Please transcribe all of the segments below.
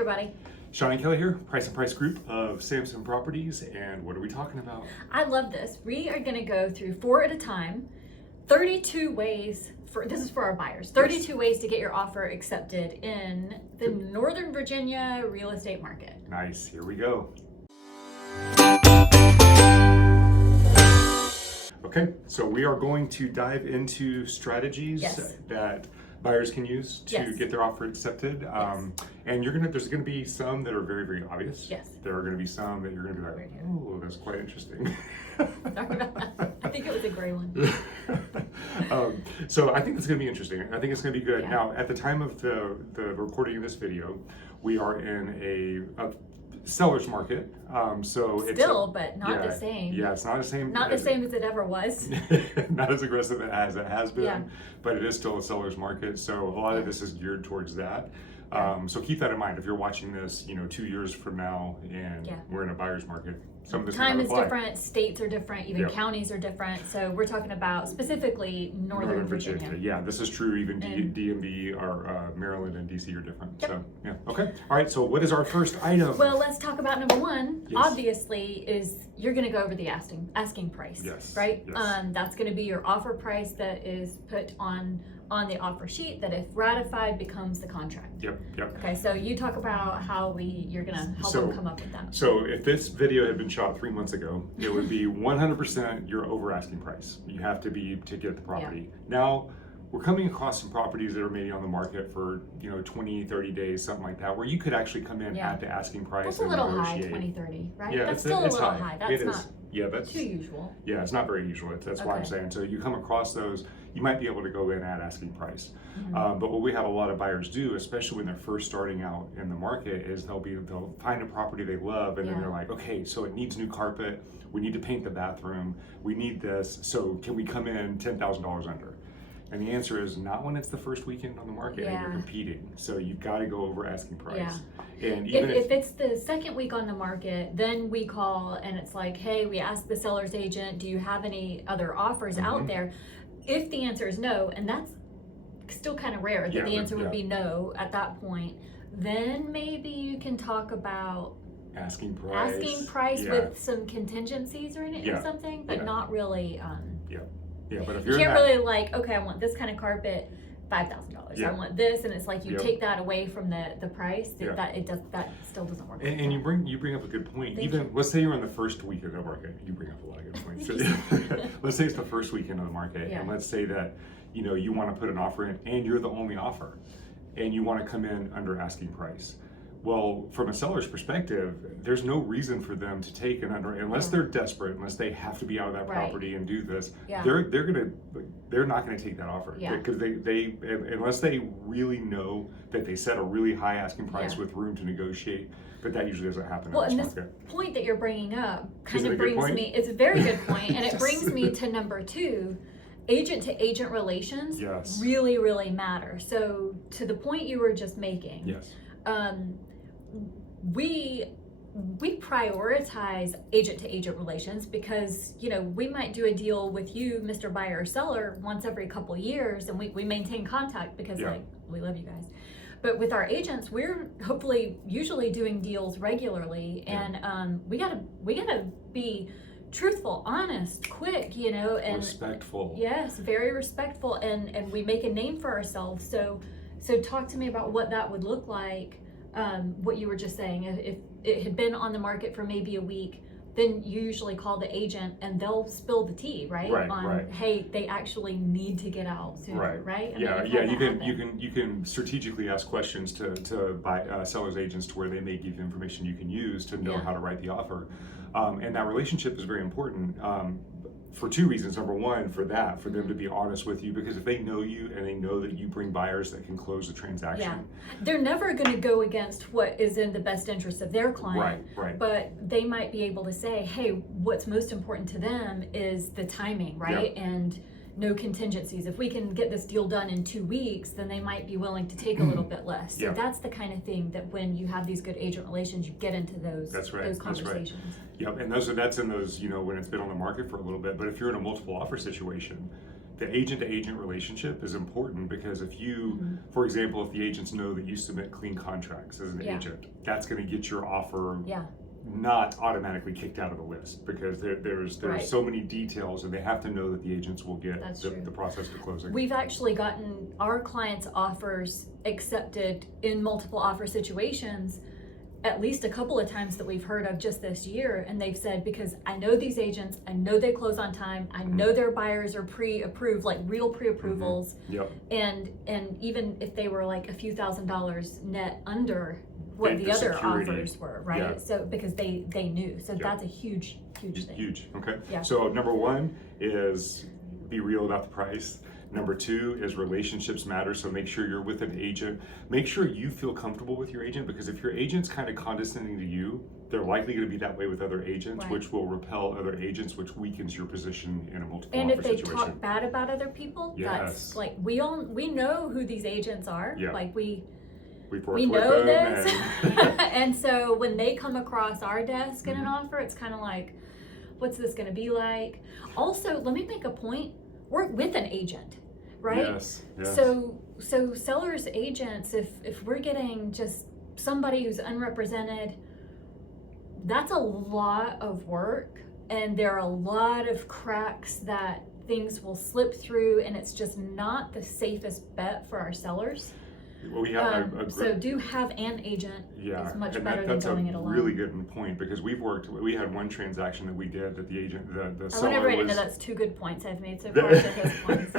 everybody. Sean and Kelly here, Price and Price Group of Samson Properties, and what are we talking about? I love this. We are going to go through 4 at a time, 32 ways, this is for our buyers, 32 ways to get your offer accepted in the Northern Virginia real estate market. Nice, here we go. Okay, so we are going to dive into strategies that buyers can use to get their offer accepted. And there's gonna be some that are very, very obvious. Yes. There are gonna be some that you're gonna be like, oh, that's quite interesting. Sorry about that. I think it was a gray one. So I think it's gonna be interesting. I think it's gonna be good. Yeah. Now, at the time of the recording of this video, we are in a seller's market. So but not the same. Yeah, it's not the same. Not the same as it ever was. Not as aggressive as it has been, Yeah. but it is still a seller's market. So a lot of this is geared towards that. So keep that in mind if you're watching this, 2 years from now and we're in a buyer's market. Some of this time is different, states are different, even counties are different. So we're talking about specifically Northern Virginia. Yeah, this is true. Even DMV or Maryland and DC are different. So yeah, okay. All right. So what is our first item? Well, let's talk about number one. Yes. Obviously, is you're going to go over the asking price. Yes. Right. Yes. That's going to be your offer price that is put on the offer sheet that if ratified becomes the contract. Yep. Okay, so you talk about how you're gonna help them come up with that. So if this video had been shot 3 months ago, it would be 100% your over asking price. You have to get the property. Now, we're coming across some properties that are maybe on the market for 20, 30 days, something like that, where you could actually come in at the asking price. That's a little high, 20, 30, right? Yeah, that's still a little high. That's not that's too usual. Yeah, it's not very usual. That's why I'm saying. So you come across those, you might be able to go in at asking price. But what we have a lot of buyers do, especially when they're first starting out in the market, is they'll find a property they love, and then they're like, okay, so it needs new carpet, we need to paint the bathroom, we need this, so can we come in $10,000 under? And the answer is not when it's the first weekend on the market and you're competing. So you've got to go over asking price. And even if it's the second week on the market, then we call and it's like, hey, we asked the seller's agent, do you have any other offers out there? If the answer is no, and that's still kind of rare that the answer would be no at that point, then maybe you can talk about asking price with some contingencies or something, but not really. Yeah, but if you can't really okay, I want this kind of carpet, $5,000. I want this, and it's like you take that away from the price. That still doesn't work. And you bring up a good point. Let's say you're in the first weekend of the market. You bring up a lot of good points. Let's say it's the first weekend of the market, and let's say that you want to put an offer in, and you're the only offer, and you want to come in under asking price. Well, from a seller's perspective, there's no reason for them to take an under, unless they're desperate, unless they have to be out of that property and do this. They're not gonna take that offer because they unless they really know that they set a really high asking price with room to negotiate. But that usually doesn't happen. Well, and this point that you're bringing up kind of brings me. It's a very good point, and it brings me to number 2. Agent to agent relations really, really matter. So to the point you were just making. We prioritize agent to agent relations because we might do a deal with you, Mr. Buyer or Seller, once every couple of years, and we maintain contact because we love you guys. But with our agents, we're usually doing deals regularly, and we gotta be truthful, honest, quick, and respectful. Yes, very respectful, and we make a name for ourselves. So talk to me about what that would look like. What you were just saying, if it had been on the market for maybe a week, then you usually call the agent and they'll spill the tea, right? Hey, they actually need to get out sooner, right? You can strategically ask questions to buy sellers agents to where they may give you information you can use to know how to write the offer, and that relationship is very important. For 2 reasons. Number one, for them to be honest with you, because if they know you and they know that you bring buyers that can close the transaction, they're never going to go against what is in the best interest of their client. Right. But they might be able to say, hey, what's most important to them is the timing, right? And no contingencies. If we can get this deal done in 2 weeks, then they might be willing to take a little bit less. So that's the kind of thing that when you have these good agent relations, you get into those conversations. Yep, and that's in those, when it's been on the market for a little bit. But if you're in a multiple offer situation, the agent-to-agent relationship is important, because if you, for example, if the agents know that you submit clean contracts as an agent, that's going to get your offer not automatically kicked out of the list, because there's so many details, and they have to know that the agents will get the process to closing. We've actually gotten our clients' offers accepted in multiple offer situations at least a couple of times that we've heard of just this year, and they've said, because I know these agents, I know they close on time, I know their buyers are pre-approved, like real pre-approvals, and even if they were like a few $1,000s net under what the other offers were, right? So because they knew, so that's a huge thing. Huge. Okay. So number one is be real about the price. Number two is relationships matter, so make sure you're with an agent. Make sure you feel comfortable with your agent, because if your agent's kind of condescending to you, they're likely going to be that way with other agents, which will repel other agents, which weakens your position in a multiple offer situation. And if they talk bad about other people, that's like, we know who these agents are. Like we know this. And so when they come across our desk in an offer, it's kind of like, what's this going to be like? Also, let me make a point. We're with an agent, right? Yes. So sellers agents, if we're getting just somebody who's unrepresented, that's a lot of work, and there are a lot of cracks that things will slip through, and it's just not the safest bet for our sellers. Well, we have so do have an agent. It's much better than going it alone. That's a really good point, because we had one transaction that we did that the agent, the seller I went right into that's 2 good points I've made so far. Those points.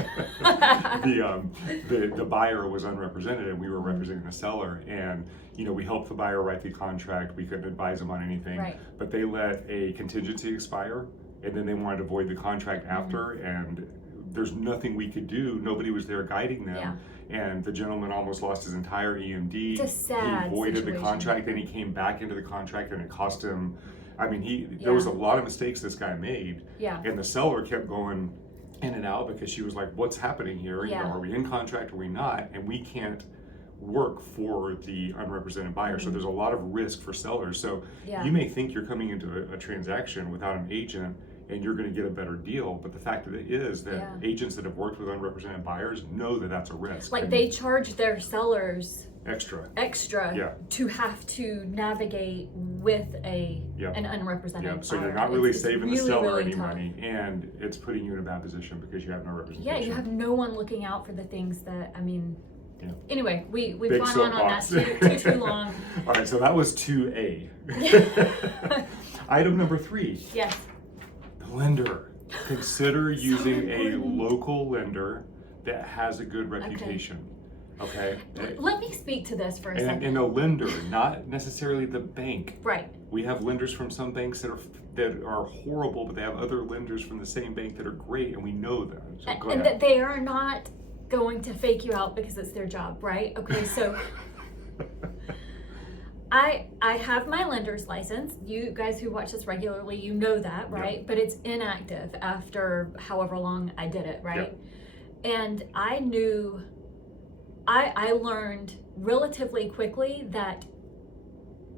The buyer was unrepresented, and we were representing the seller, and we helped the buyer write the contract. We couldn't advise them on anything, but they let a contingency expire, and then they wanted to void the contract after, and there's nothing we could do. Nobody was there guiding them. And the gentleman almost lost his entire EMD. It's a sad He voided situation. the contract, then he came back into the contract, and it cost him, there was a lot of mistakes this guy made. And the seller kept going in and out, because she was like, what's happening here? Are we in contract, are we not? And we can't work for the unrepresented buyer. So there's a lot of risk for sellers. So you may think you're coming into a transaction without an agent, and you're going to get a better deal, but the fact of it is that agents that have worked with unrepresented buyers know that that's a risk. Like, they charge their sellers extra to have to navigate with an unrepresented buyer. So you're not really saving the seller any money, and it's putting you in a bad position because you have no representation. You have no one looking out for the things that, Anyway, we've gone on that too long. All right, so that was 2A. Item number 3. Yes. Lender. Consider using a local lender that has a good reputation. Okay. Let me speak to this for a second. And a lender, not necessarily the bank. Right. We have lenders from some banks that are horrible, but they have other lenders from the same bank that are great, and we know that. So and that they are not going to fake you out because it's their job, right? Okay, so I have my lender's license. You guys who watch this regularly, you know that, right? But it's inactive after however long I did it, right? And I learned relatively quickly that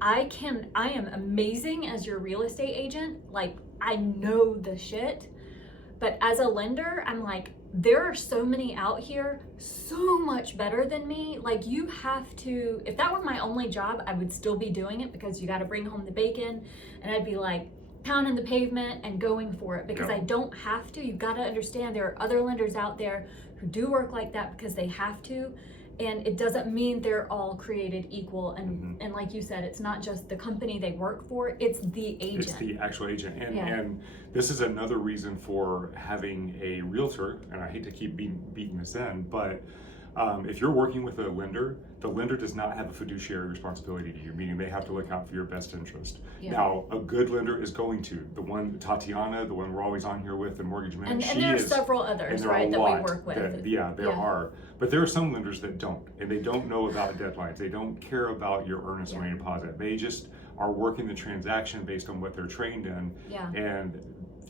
I am amazing as your real estate agent. Like, I know the shit. But as a lender, I'm like, there are so many out here so much better than me. Like, you have to, if that were my only job, I would still be doing it, because you got to bring home the bacon, and I'd be like pounding the pavement and going for it, because I don't have to. You've got to understand there are other lenders out there who do work like that because they have to. And it doesn't mean they're all created equal. And and like you said, it's not just the company they work for, it's the agent. It's the actual agent. And this is another reason for having a realtor, and I hate to keep beating this in, but if you're working with a lender, the lender does not have a fiduciary responsibility to you, meaning they have to look out for your best interest. Now, a good lender is going to. The one, Tatiana, the one we're always on here with, the Mortgage Minute, and there are several others, right, that we work with. There are. But there are some lenders that don't, and they don't know about deadlines. They don't care about your earnest money deposit. They just are working the transaction based on what they're trained in. And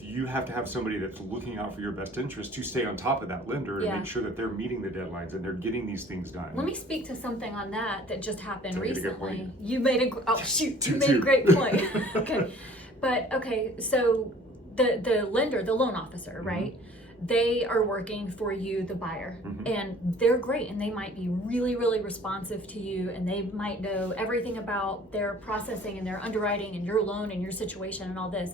you have to have somebody that's looking out for your best interest to stay on top of that lender to make sure that they're meeting the deadlines and they're getting these things done. Let me speak to something on that just happened recently. You made a great point. Okay. But okay, so the lender, the loan officer, right? they are working for you, the buyer, and they're great, and they might be really, really responsive to you, and they might know everything about their processing and their underwriting and your loan and your situation and all this.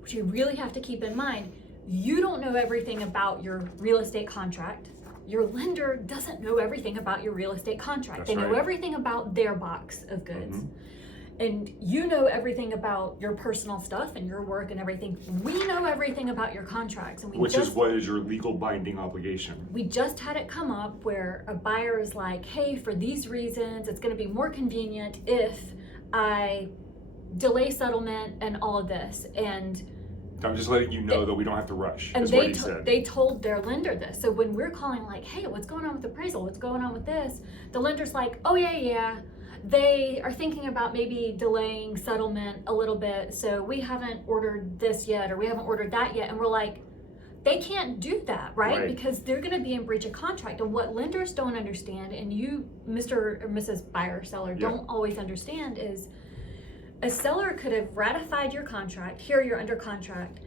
What you really have to keep in mind, you don't know everything about your real estate contract. Your lender doesn't know everything about your real estate contract. They know everything about their box of goods. And you know everything about your personal stuff and your work and everything. We know everything about your contracts. And which is what is your legal binding obligation. We just had it come up where a buyer is like, hey, for these reasons, it's going to be more convenient if I delay settlement and all of this. And I'm just letting you know that we don't have to rush. And they told their lender this. So when we're calling like, hey, what's going on with the appraisal? What's going on with this? The lender's like, oh, yeah. They are thinking about maybe delaying settlement a little bit. So we haven't ordered this yet, or we haven't ordered that yet. And we're like, they can't do that, right? Because they're going to be in breach of contract. And what lenders don't understand, and you, Mr. or Mrs. Buyer, seller, don't always understand, is a seller could have ratified your contract. Here, you're under contract.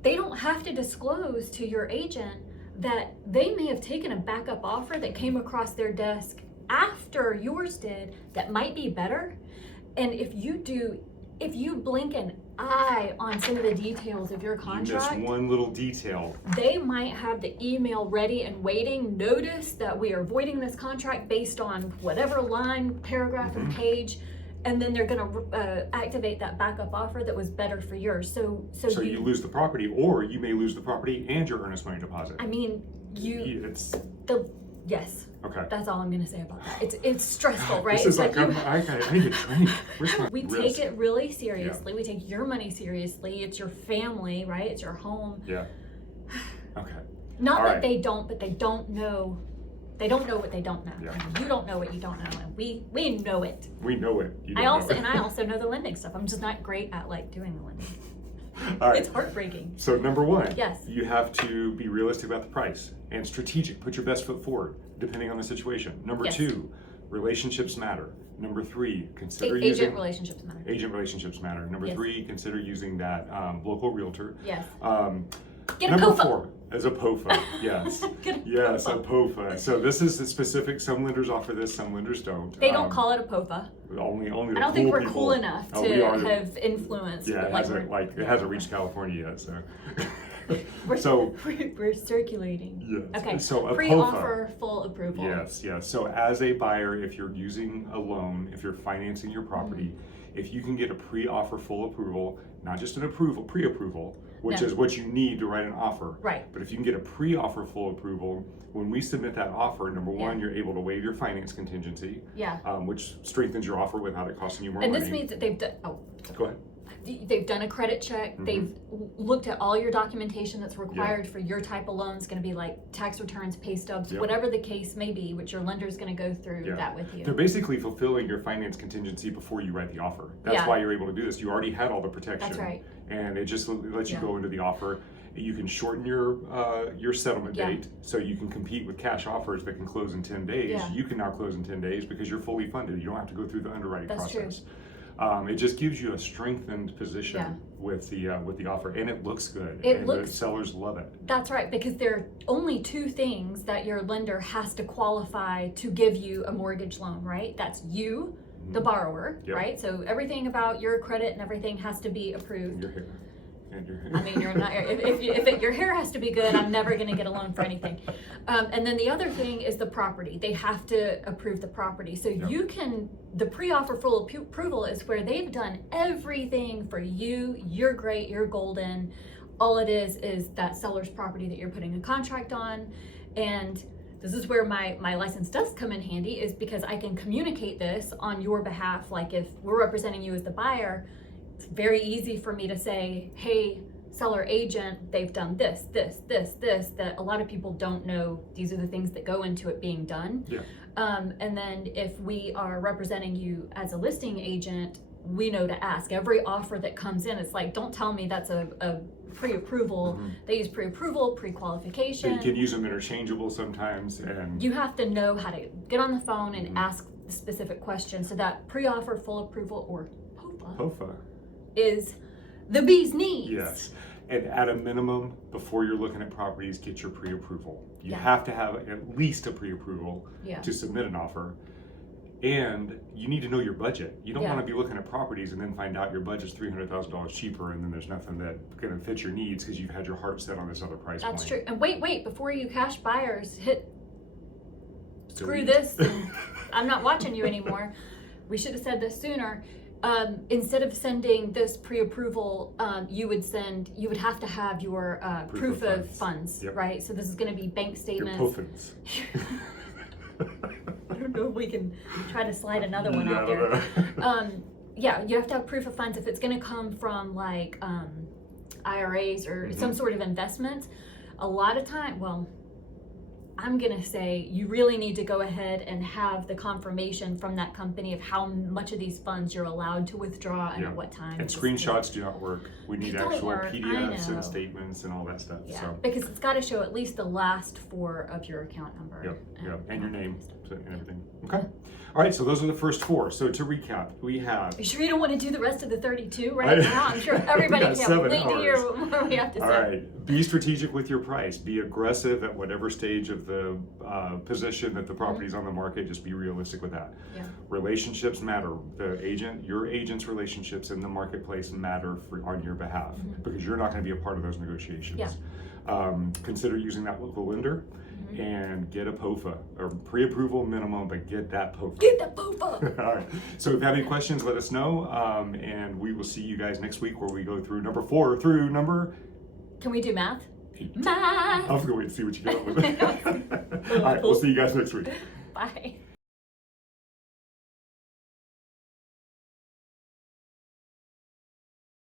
They don't have to disclose to your agent that they may have taken a backup offer that came across their desk after yours did that might be better. And if you blink an eye on some of the details of your contract, you miss one little detail, they might have the email ready and waiting, notice that we are voiding this contract based on whatever line, paragraph, and page, and then they're going to activate that backup offer that was better for yours. So you lose the property, or you may lose the property and your earnest money deposit. I mean, yes. Okay. That's all I'm going to say about that. It's stressful, right? This is like I need a drink. We take it really seriously. We take your money seriously. It's your family, right? It's your home. Yeah. Okay. Not that they don't, but they don't know. They don't know what they don't know. Yeah. You don't know what you don't know, and we know it. We know it. I also know the lending stuff. I'm just not great at doing the lending. All right. It's heartbreaking. So number one, yes, you have to be realistic about the price and strategic. Put your best foot forward, depending on the situation. Number two, relationships matter. Number three, consider using relationships matter. Agent relationships matter. Number three, consider using that local realtor. Yes. Get a number four, as a POFA. Yes. Yes, a POFA. So this is specific. Some lenders offer this, some lenders don't. They don't call it a POFA. Only I don't think we're cool enough to have influence. Yeah, it hasn't reached California yet, so. We're circulating. Yes. Okay. So a pre-offer full approval. Yes. So as a buyer, if you're using a loan, if you're financing your property, if you can get a pre-offer full approval, not just an approval, pre-approval, which is what you need to write an offer. Right. But if you can get a pre-offer full approval, when we submit that offer, number one, you're able to waive your finance contingency. Yeah. Which strengthens your offer without it costing you more money. And this means that they've done. Go ahead. They've done a credit check. They've looked at all your documentation that's required for your type of loan. It's going to be like tax returns, pay stubs, whatever the case may be, which your lender's going to go through that with you. They're basically fulfilling your finance contingency before you write the offer. That's why you're able to do this. You already had all the protection. That's right. And it just lets you go into the offer. You can shorten your settlement date, so you can compete with cash offers that can close in 10 days. Yeah. You can now close in 10 days because you're fully funded. You don't have to go through the underwriting process. True. It just gives you a strengthened position with the offer, and it looks good. The sellers love it. That's right, because there are only two things that your lender has to qualify to give you a mortgage loan, right? That's you, the borrower, right? So everything about your credit and everything has to be approved. Your hair. I mean, you're not. If your hair has to be good, I'm never going to get a loan for anything. And then the other thing is the property. They have to approve the property. So you can. The pre-offer full approval is where they've done everything for you. You're great. You're golden. All it is that seller's property that you're putting a contract on, and this is where my license does come in handy, is because I can communicate this on your behalf. Like if we're representing you as the buyer, it's very easy for me to say, hey, seller agent, they've done this, that a lot of people don't know. These are the things that go into it being done. Yeah. And then if we are representing you as a listing agent, we know to ask. Every offer that comes in, it's like, don't tell me that's a pre-approval. They use pre-approval, pre-qualification. You can use them interchangeable sometimes. And you have to know how to get on the phone and ask the specific questions. So that pre-offer full approval, or POFA. POFA. Is the bee's knees. Yes. And at a minimum, before you're looking at properties, get your pre-approval. You Yeah. have to have at least a pre-approval Yeah. to submit an offer. And you need to know your budget. You don't Yeah. want to be looking at properties and then find out your budget's $300,000 cheaper, and then there's nothing that going to fit your needs because you've had your heart set on this other price point. That's true. And wait, before you cash buyers, hit screw Delete. this, and I'm not watching you anymore. We should have said this sooner. Instead of sending this pre-approval, you would have to have your proof of funds, Yep. right? So this is going to be bank Your statements. puffins. I don't know if we can try to slide another one Yeah, out I there. don't know. Yeah, you have to have proof of funds if it's going to come from like IRAs or some sort of investment. A lot of time, well, I'm going to say you really need to go ahead and have the confirmation from that company of how much of these funds you're allowed to withdraw and Yeah. at what time. And screenshots do not work. We need They don't actual work, I PDFs know. and statements and all that stuff. Yeah, So, because it's got to show at least the last 4 of your account number. yep, and your name and everything. Okay. All right, so those are the first 4. So to recap, we have. Are you sure you don't want to do the rest of the 32 right now? I'm sure We everybody got can't 7 wait to hear hours. what more we have to say. All right, be strategic with your price. Be aggressive at whatever stage of the position that the property's on the market. Just be realistic with that. Yeah. Relationships matter. Your agent's relationships in the marketplace matter on your behalf because you're not going to be a part of those negotiations. Yeah. Consider using that local lender and get a POFA, or pre-approval minimum, but get that POFA. Get the POFA! All right. So if you have any questions, let us know, and we will see you guys next week where we go through number 4 through number. Can we do math? 8. Math! I was going to wait to see what you got with it. All right. We'll see you guys next week. Bye.